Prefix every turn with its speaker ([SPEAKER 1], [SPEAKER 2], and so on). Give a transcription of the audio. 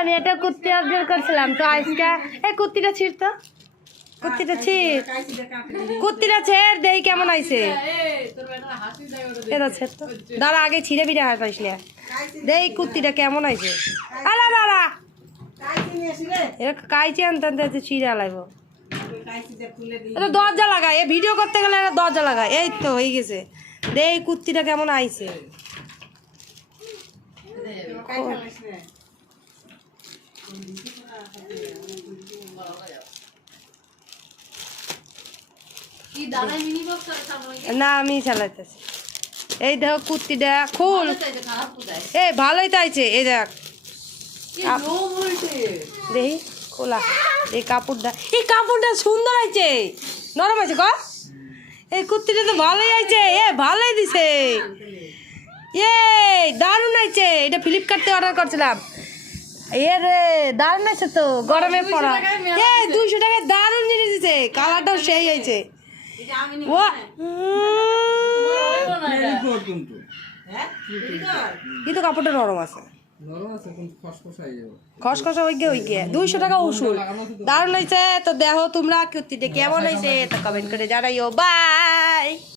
[SPEAKER 1] আমি একটা কুর্তি অর্ডার করছিলাম। তো আজকে এই কুর্তিটা ছিঁড় তো। কুর্তিটা ছিঁড়। কুর্তিটা ছেড় দেই কেমন আইছে এটা দাঁড়া, আগে ছিঁড়ে বিড়ে হাত আসলে দেই কুর্তিটা কেমন আইছে আলা দাঁড়া এটা কাইচি আনতে আনতে ছিঁড়ে আলাইব। এটা দরজা লাগায়। এ ভিডিও করতে গেলে এটা দরজা লাগায়। এই তো, হয়ে গেছে। দেই কুর্তিটা কেমন আইছে না আমি চালাইতেছি। এই দেখো কুর্তিটা খুল। এ ভালোই তাইছে এই দেখ। দেখি খোলা। এই কাপড়টা এই কাপড়টা সুন্দর আছে নরম আছে ক এই কুর্তিটা তো ভালোই আছে এ ভালোই দিছে। এ দারুণ আছে এটা ফ্লিপকার্ট থেকে অর্ডার করছিলাম। এ রে দারুণ আছে তো। গরমে পড়া। এ দুইশো টাকায় দারুণ জিনিস দিছে। কালারটাও সেই হয়েছে। ও কিন্তু। কাপড়টা নরম আছে। খসখসা হয়ে গিয়ে হয়ে গিয়ে। দুইশো টাকা উসুল। দারুণ হয়েছে। তো দেখো তোমরা কেমন হয়েছে তো কমেন্ট করে জানাইও। বাই